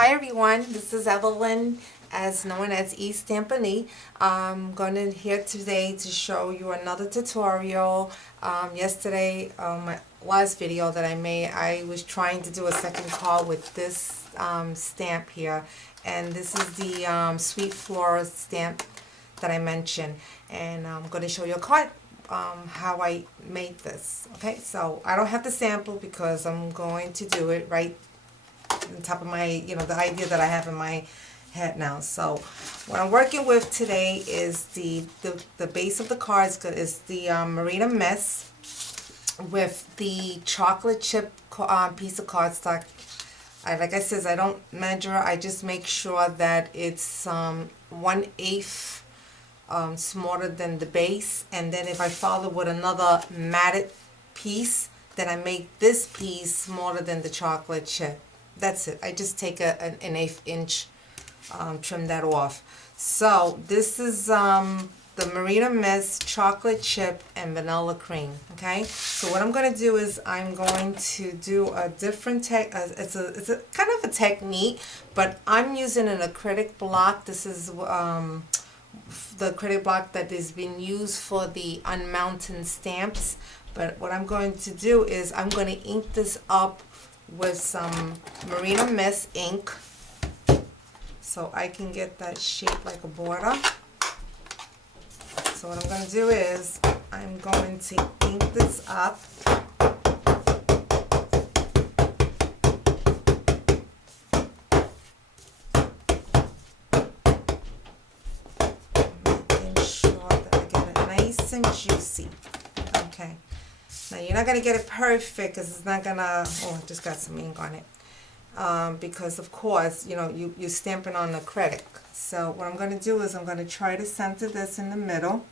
Hi everyone, this is Evelyn, as known as E Stampany. I'm going to here today to show you another tutorial. Yesterday, my last video that I made, I was trying to do a second card with this stamp here, and this is the Sweet Floral stamp that I mentioned, and I'm going to show you a card how I made this. Okay, so I don't have the sample because I'm going to do it right on top of my, the idea that I have in my head now. So what I'm working with today is the base of the cards is the Marina Mist with the chocolate chip piece of cardstock. Like I said, I don't measure. I just make sure that it's 1/8 smaller than the base, and then if I follow with another matted piece, then I make this piece smaller than the chocolate chip. That's it. I just take an 1/8 inch, trim that off. So this is the Marina Mist chocolate chip and vanilla cream. Okay, so what I'm going to do is I'm going to do a different it's a kind of a technique, but I'm using an acrylic block. This is the acrylic block that is being used for the unmounted stamps. But what I'm going to do is I'm going to ink this up with some Marina Mist ink so I can get that shape like a border. So what I'm going to do is I'm going to ink this up. Making sure that I get it nice and juicy. Okay. Now you're not going to get it perfect because it's not going to, oh, I just got some ink on it. Because of course, you're stamping on acrylic. So what I'm going to do is I'm going to try to center this in the middle.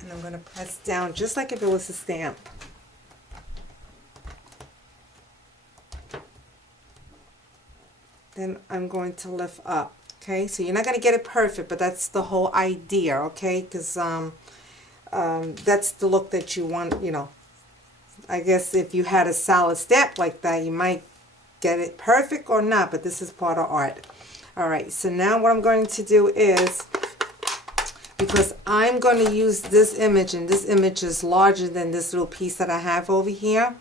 And I'm going to press down just like if it was a stamp. Then I'm going to lift up. Okay, so you're not going to get it perfect, but that's the whole idea, okay? Because that's the look that you want, I guess if you had a solid stamp like that, you might get it perfect or not, but this is part of art. All right, so now what I'm going to do is, because I'm going to use this image, and this image is larger than this little piece that I have over here,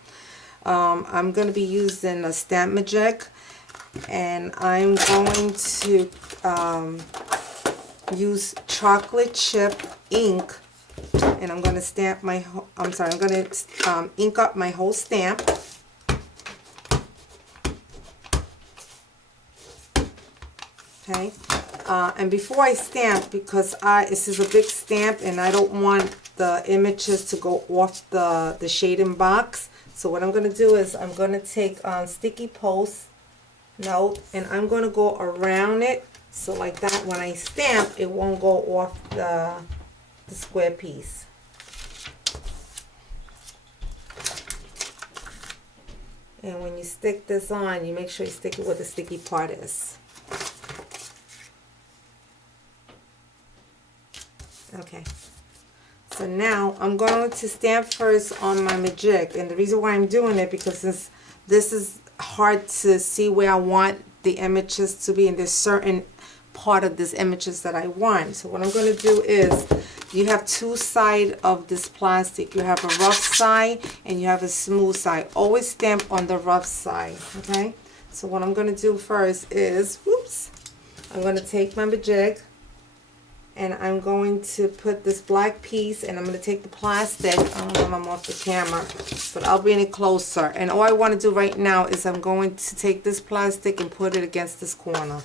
I'm going to be using a stamp magic, and I'm going to use chocolate chip ink. And I'm going to stamp my, I'm going to ink up my whole stamp. Okay. And before I stamp, because this is a big stamp and I don't want the images to go off the shading box. So what I'm going to do is I'm going to take sticky post note and I'm going to go around it. So like that, when I stamp, it won't go off the square piece. And when you stick this on, you make sure you stick it where the sticky part is. Okay. So now I'm going to stamp first on my magic, and the reason why I'm doing it because this is hard to see where I want the images to be, and there's certain part of this images that I want. So what I'm going to do is, you have two sides of this plastic. You have a rough side and you have a smooth side. Always stamp on the rough side, okay? So what I'm going to do first is, whoops, I'm going to take my magic and I'm going to put this black piece, and I'm going to take the plastic. I don't know if I'm off the camera, but I'll bring it closer. And all I want to do right now is I'm going to take this plastic and put it against this corner.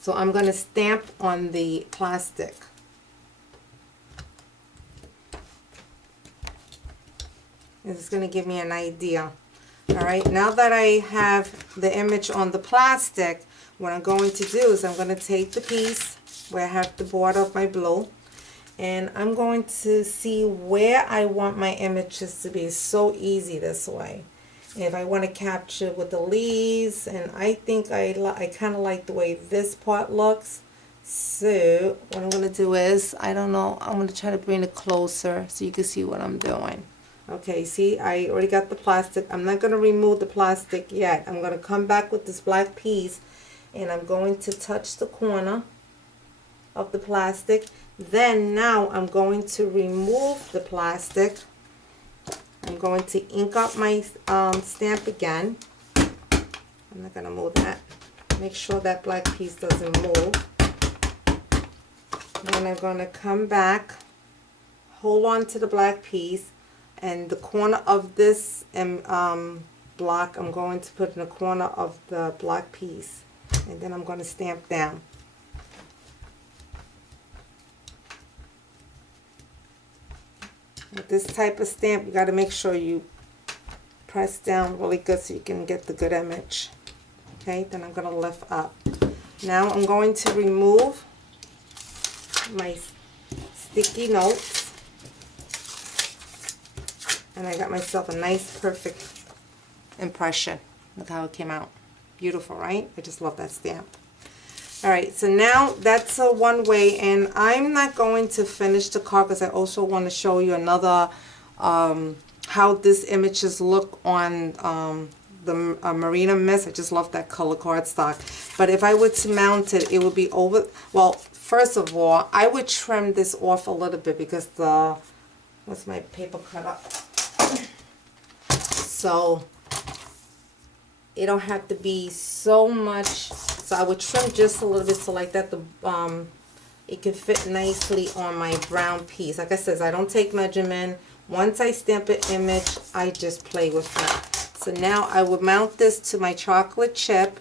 So I'm going to stamp on the plastic. This is going to give me an idea. Alright, now that I have the image on the plastic, what I'm going to do is I'm going to take the piece where I have the border of my blue, and I'm going to see where I want my images to be. It's so easy this way. If I want to capture with the leaves, and I think I kind of like the way this part looks. So what I'm going to do is, I don't know, I'm going to try to bring it closer so you can see what I'm doing. Okay, see, I already got the plastic. I'm not going to remove the plastic yet. I'm going to come back with this black piece, and I'm going to touch the corner of the plastic. Then now I'm going to remove the plastic. I'm going to ink up my stamp again. I'm not going to move that. Make sure that black piece doesn't move. Then I'm going to come back, hold on to the black piece, and the corner of this block I'm going to put in the corner of the black piece, and then I'm going to stamp down. With this type of stamp, you got to make sure you press down really good so you can get the good image. Okay, then I'm going to lift up. Now I'm going to remove my sticky notes. And I got myself a nice, perfect impression. Look how it came out. Beautiful, right? I just love that stamp. Alright, so now that's one way, and I'm not going to finish the card because I also want to show you another, how this images look on the Marina Mist. I just love that color cardstock. But if I were to mount it, it would be over, well, first of all, I would trim this off a little bit because the, what's my paper cut up? So it don't have to be so much. So I would trim just a little bit so like that the it can fit nicely on my brown piece. Like I said, I don't take measurement. Once I stamp an image, I just play with it. So now I would mount this to my chocolate chip.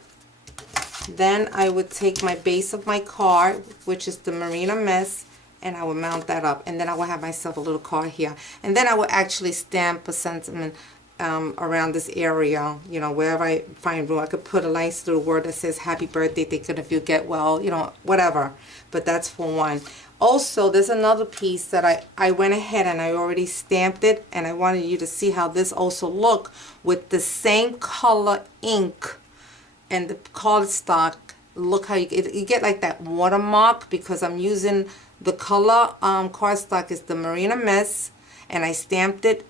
Then I would take my base of my card, which is the Marina Mist, and I would mount that up. And then I will have myself a little card here. And then I will actually stamp a sentiment around this area, you know, wherever I find room. I could put a nice little word that says happy birthday, thinking if you get well, you know, whatever. But that's for one. Also, there's another piece that I went ahead and I already stamped it, and I wanted you to see how this also look with the same color ink and the cardstock. Look how you get like that watermark, because I'm using the color cardstock is the Marina Mist, and I stamped it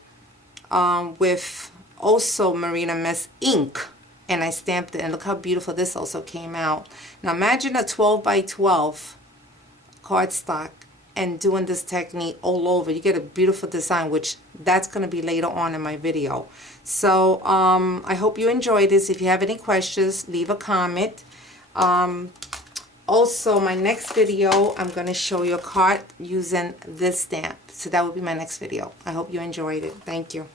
with also Marina Mist ink, and I stamped it, and look how beautiful this also came out. Now imagine a 12 by 12 cardstock and doing this technique all over. You get a beautiful design, which that's going to be later on in my video. So I hope you enjoyed this. If you have any questions, leave a comment. Also, my next video, I'm going to show you a card using this stamp. So that will be my next video. I hope you enjoyed it. Thank you.